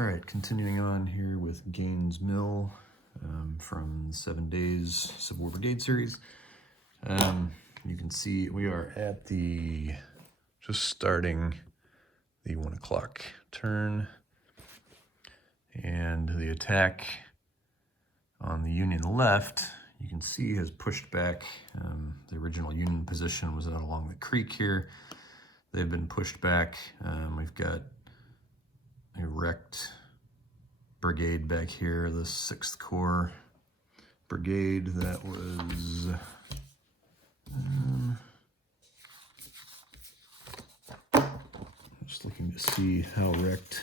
All right, continuing on here with Gaines Mill from 7 Days Civil War Brigade series. You can see we are at just starting the 1 o'clock turn, and the attack on the Union left, you can see, has pushed back. The original Union position was out along the creek here. They've been pushed back. We've got a wrecked brigade back here, the 6th Corps Brigade. That was just looking to see how wrecked.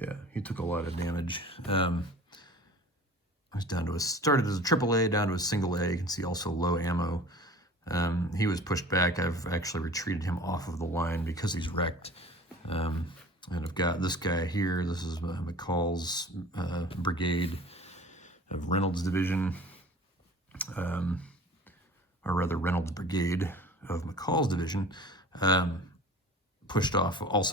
Yeah, he took a lot of damage. It was down to started as a AAA, down to a single A. You can see also low ammo. He was pushed back. I've actually retreated him off of the line because he's wrecked. And I've got this guy here. This is McCall's brigade of Reynolds Division, or rather Reynolds Brigade of McCall's division. Also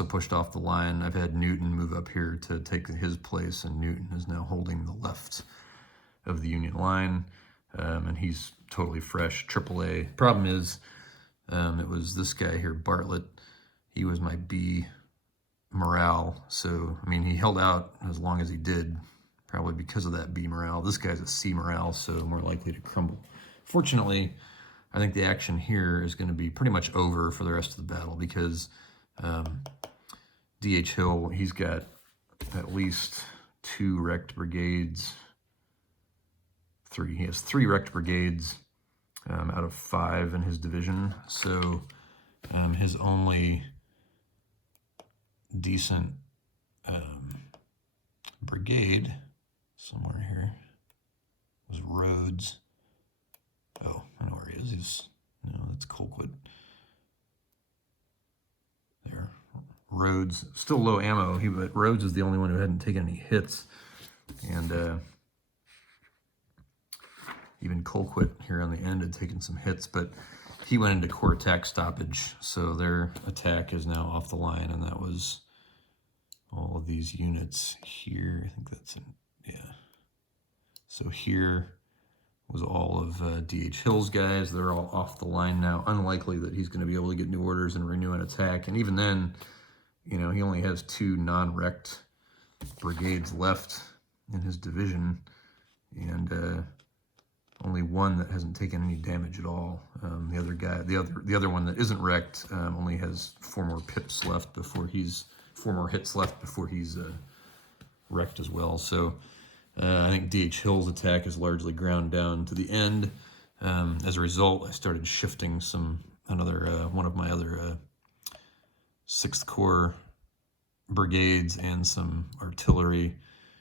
pushed off the line. I've had Newton move up here to take his place, and Newton is now holding the left of the Union line, and he's totally fresh, AAA. Problem is, it was this guy here, Bartlett. He was my B morale, so I mean, he held out as long as he did, probably because of that B morale. This guy's a C morale, so more likely to crumble. Fortunately, I think the action here is going to be pretty much over for the rest of the battle, because D.H. Hill, he's got at least 2 wrecked brigades. He has 3 wrecked brigades out of 5 in his division. So his only decent brigade somewhere here was Rhodes. Oh, I know where he is. That's Colquitt. There. Rhodes, still low ammo, but Rhodes is the only one who hadn't taken any hits. And even Colquitt here on the end had taken some hits, but he went into corps attack stoppage, so their attack is now off the line, and that was all of these units here. I think that's in, yeah. So here was all of D.H. Hill's guys. They're all off the line now. Unlikely that he's going to be able to get new orders and renew an attack, and even then, he only has 2 non-wrecked brigades left in his division, and only 1 that hasn't taken any damage at all. The other one that isn't wrecked only has 4 more pips left before 4 more hits left before he's wrecked as well. So I think D.H. Hill's attack is largely ground down to the end. As a result, I started shifting one of my other 6th Corps brigades and some artillery,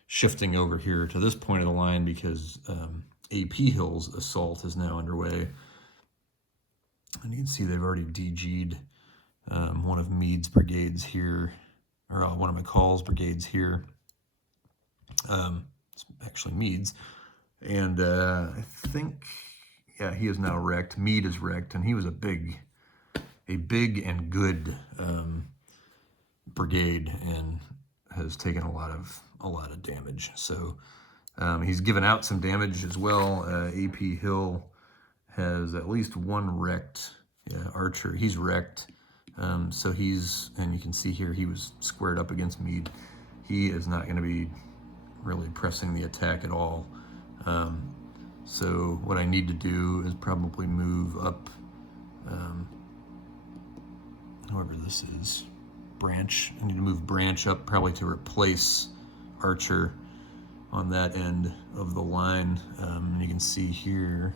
shifting over here to this point of the line, because A.P. Hill's assault is now underway. And you can see they've already DG'd one of Meade's brigades here, or one of McCall's brigades here. It's actually Meade's. And I think, yeah, he is now wrecked. Meade is wrecked, and he was a big and good brigade, and has taken a lot of damage. So he's given out some damage as well. A.P. Hill has at least 1 wrecked archer. He's wrecked. So and you can see here, he was squared up against Meade. He is not going to be really pressing the attack at all. So what I need to do is probably move up, whoever this is, Branch. I need to move Branch up probably to replace Archer on that end of the line. And you can see here,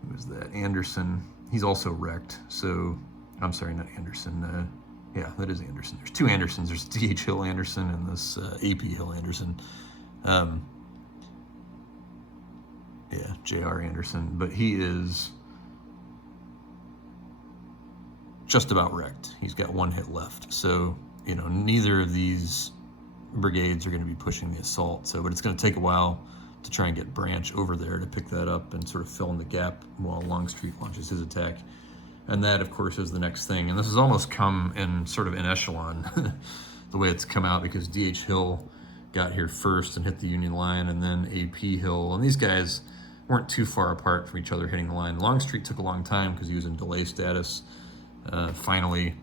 who is that? Anderson. He's also wrecked. So, I'm sorry, not Anderson. Yeah, that is Anderson. There's 2 Andersons. There's D.H. Hill Anderson and this A.P. Hill Anderson. Yeah, J.R. Anderson. But he is just about wrecked. He's got 1 hit left. So, neither of these brigades are going to be pushing the assault. But it's going to take a while to try and get Branch over there to pick that up and sort of fill in the gap while Longstreet launches his attack. And that, of course, is the next thing. And this has almost come in sort of in echelon, the way it's come out, because D.H. Hill got here first and hit the Union line, and then A.P. Hill. And these guys weren't too far apart from each other hitting the line. Longstreet took a long time because he was in delay status. Finally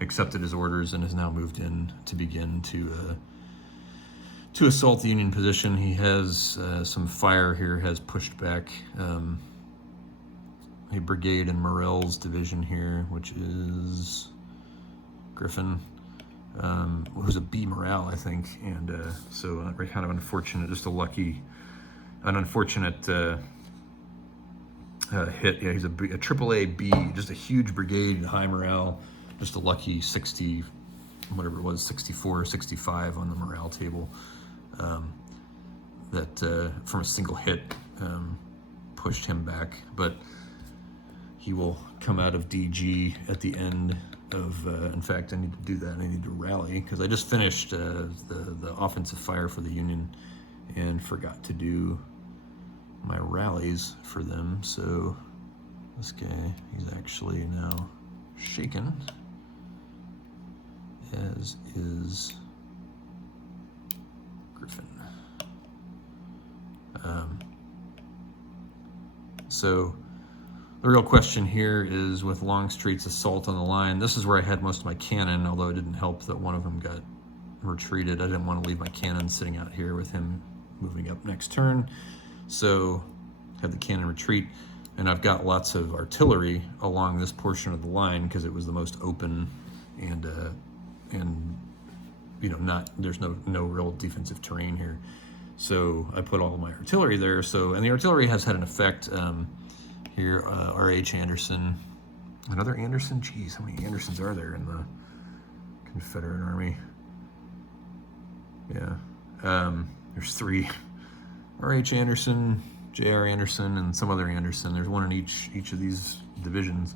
accepted his orders and has now moved in to begin to assault the Union position. He has some fire here, has pushed back a brigade in Morrell's division here, which is Griffin, who's a B Morrell, I think. And so kind of unfortunate, just an unfortunate hit. Yeah, he's a AAA B, just a huge brigade, high morale, just a lucky 60, whatever it was, 64 or 65 on the morale table. That from a single hit pushed him back, but he will come out of DG at the end of, in fact, I need to do that. I need to rally, because I just finished the offensive fire for the Union and forgot to do my rallies for them. So this guy, he's actually now shaken, as is Griffin. So the real question here is, with Longstreet's assault on the line, this is where I had most of my cannon, although it didn't help that one of them got retreated. I didn't want to leave my cannon sitting out here with him moving up next turn. So had the cannon retreat, and I've got lots of artillery along this portion of the line because it was the most open, and you know, there's no real defensive terrain here. So I put all my artillery there. So, and the artillery has had an effect. Here, R.H. Anderson, another Anderson. Geez, how many Andersons are there in the Confederate Army? Yeah, there's 3. R.H. Anderson, J.R. Anderson, and some other Anderson. There's one in each of these divisions.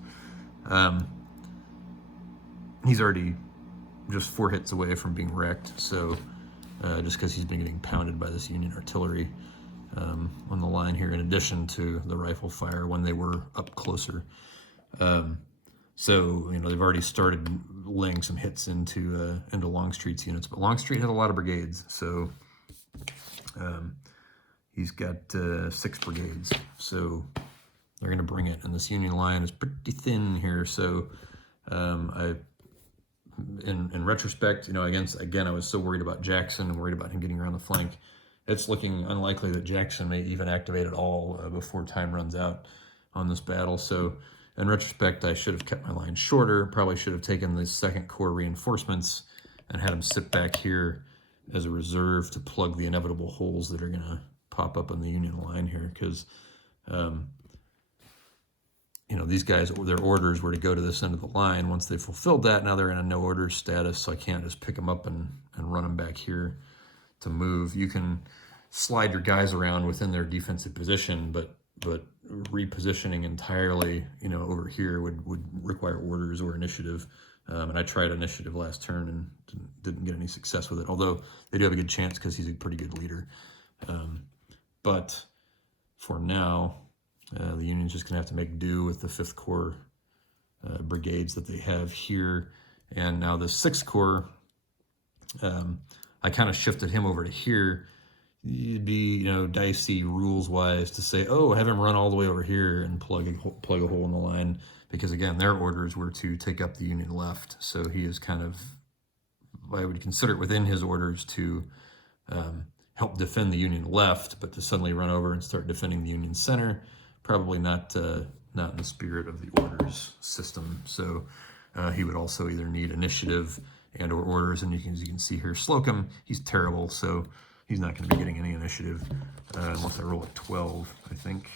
He's already just 4 hits away from being wrecked. So just because he's been getting pounded by this Union artillery on the line here, in addition to the rifle fire when they were up closer. So, you know, they've already started laying some hits into Longstreet's units, but Longstreet had a lot of brigades. So he's got 6 brigades. So they're going to bring it, and this Union line is pretty thin here. So in retrospect, you know, again, I was so worried about Jackson and worried about him getting around the flank. It's looking unlikely that Jackson may even activate at all before time runs out on this battle. So in retrospect, I should have kept my line shorter, probably should have taken the 2nd Corps reinforcements and had them sit back here as a reserve to plug the inevitable holes that are going to pop up on the Union line here, because you know, these guys, their orders were to go to this end of the line. Once they fulfilled that, now they're in a no orders status, so I can't just pick them up and run them back here to move. You can slide your guys around within their defensive position, but repositioning entirely, you know, over here would require orders or initiative. And I tried initiative last turn and didn't get any success with it, although they do have a good chance because he's a pretty good leader. But for now, the Union's just going to have to make do with the 5th Corps brigades that they have here. And now the 6th Corps, I kind of shifted him over to here. It'd be, you know, dicey rules-wise to say, oh, have him run all the way over here and plug a hole in the line, because, again, their orders were to take up the Union left. So he is kind of, I would consider it within his orders to help defend the Union left, but to suddenly run over and start defending the Union center, probably not in the spirit of the orders system. So he would also either need initiative and or orders, and as you can see here, Slocum, he's terrible, so he's not going to be getting any initiative unless I roll a 12, I think,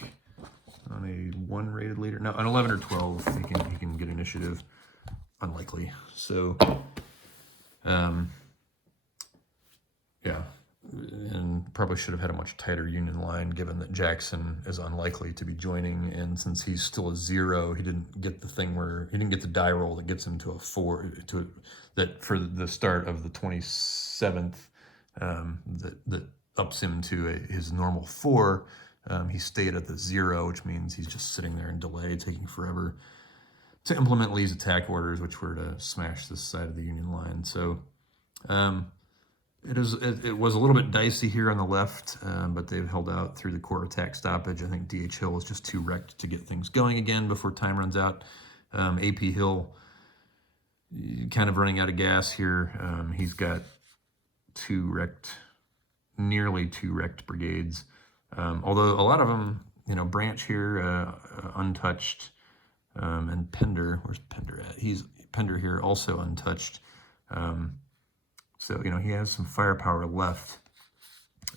on a 1 rated leader. No, an 11 or 12, he can get initiative. Unlikely. So, yeah, and probably should have had a much tighter Union line, given that Jackson is unlikely to be joining, and since he's still a 0, he didn't get the thing where he didn't get the die roll that gets him to a 4 that for the start of the 27th. That ups him to his normal 4. He stayed at the 0, which means he's just sitting there in delay, taking forever. to implement Lee's attack orders, which were to smash this side of the Union line. So it was a little bit dicey here on the left, but they've held out through the corps attack stoppage. I think D.H. Hill was just too wrecked to get things going again before time runs out. A.P. Hill kind of running out of gas here. He's got nearly two wrecked brigades. Although a lot of them, Branch here, untouched, and Pender, where's Pender at? Pender here, also untouched. So, he has some firepower left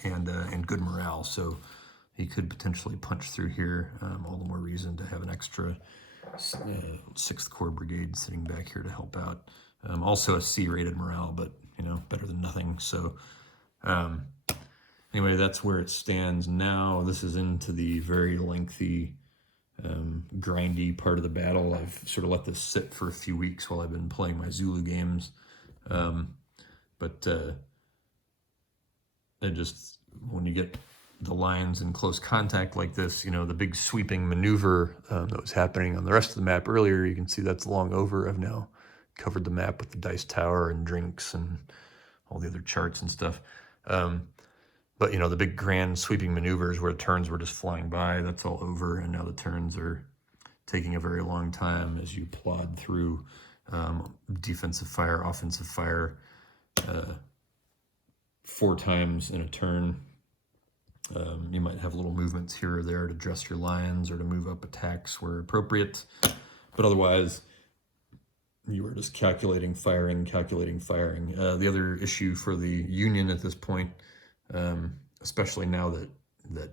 and good morale, so he could potentially punch through here. All the more reason to have an extra 6th Corps Brigade sitting back here to help out. Also a C-rated morale, but, better than nothing. So, anyway, that's where it stands now. This is into the very lengthy, grindy part of the battle. I've sort of let this sit for a few weeks while I've been playing my Zulu games. But when you get the lines in close contact like this, the big sweeping maneuver that was happening on the rest of the map earlier, you can see that's long over. I've now covered the map with the dice tower and drinks and all the other charts and stuff. But, the big grand sweeping maneuvers where turns were just flying by, that's all over. And now the turns are taking a very long time as you plod through defensive fire, offensive fire, 4 times in a turn. You might have little movements here or there to dress your lines or to move up attacks where appropriate. But otherwise, you are just calculating, firing. The other issue for the Union at this point, especially now that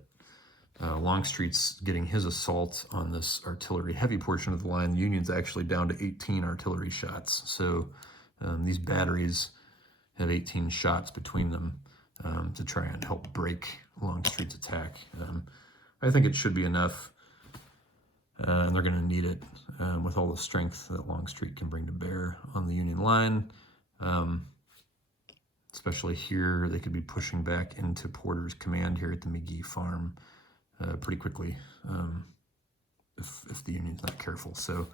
Longstreet's getting his assault on this artillery heavy portion of the line, the Union's actually down to 18 artillery shots. So these batteries have 18 shots between them to try and help break Longstreet's attack. I think it should be enough, and they're going to need it with all the strength that Longstreet can bring to bear on the Union line. Especially here, they could be pushing back into Porter's command here at the McGee farm pretty quickly if the Union's not careful. So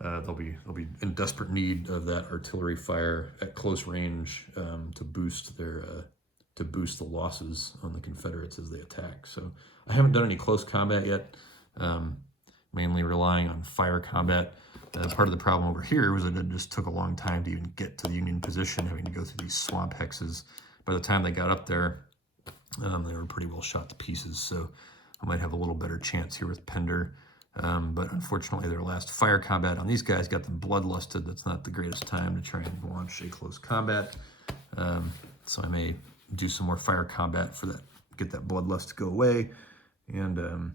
they'll be in desperate need of that artillery fire at close range to boost the losses on the Confederates as they attack. So I haven't done any close combat yet, mainly relying on fire combat. Part of the problem over here was that it just took a long time to even get to the Union position, having to go through these swamp hexes. By the time they got up there, they were pretty well shot to pieces. So I might have a little better chance here with Pender. But unfortunately, their last fire combat on these guys got them bloodlusted. That's not the greatest time to try and launch a close combat. So I may do some more fire combat for that, get that bloodlust to go away, and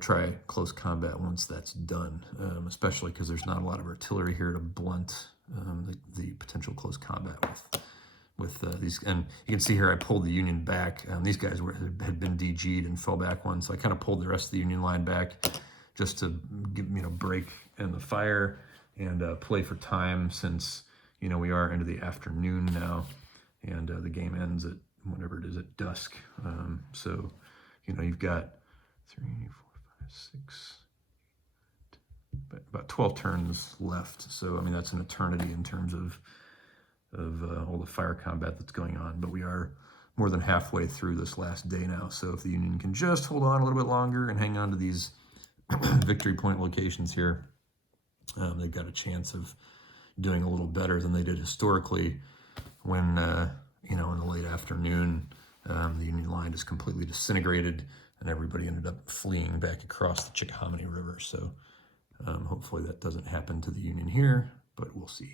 try close combat once that's done, especially because there's not a lot of artillery here to blunt the potential close combat with these. And you can see here I pulled the Union back. These guys had been DG'd and fell back one, so I kind of pulled the rest of the Union line back just to break in the fire and play for time, since we are into the afternoon now, and the game ends at whatever it is at dusk. So you've got 3, 4, 5, 6, about 12 turns left. So that's an eternity in terms of all the fire combat that's going on. But we are more than halfway through this last day now. So if the Union can just hold on a little bit longer and hang on to these victory point locations here, they've got a chance of doing a little better than they did historically when, in the late afternoon, the Union line is completely disintegrated and everybody ended up fleeing back across the Chickahominy River. So hopefully that doesn't happen to the Union here, but we'll see.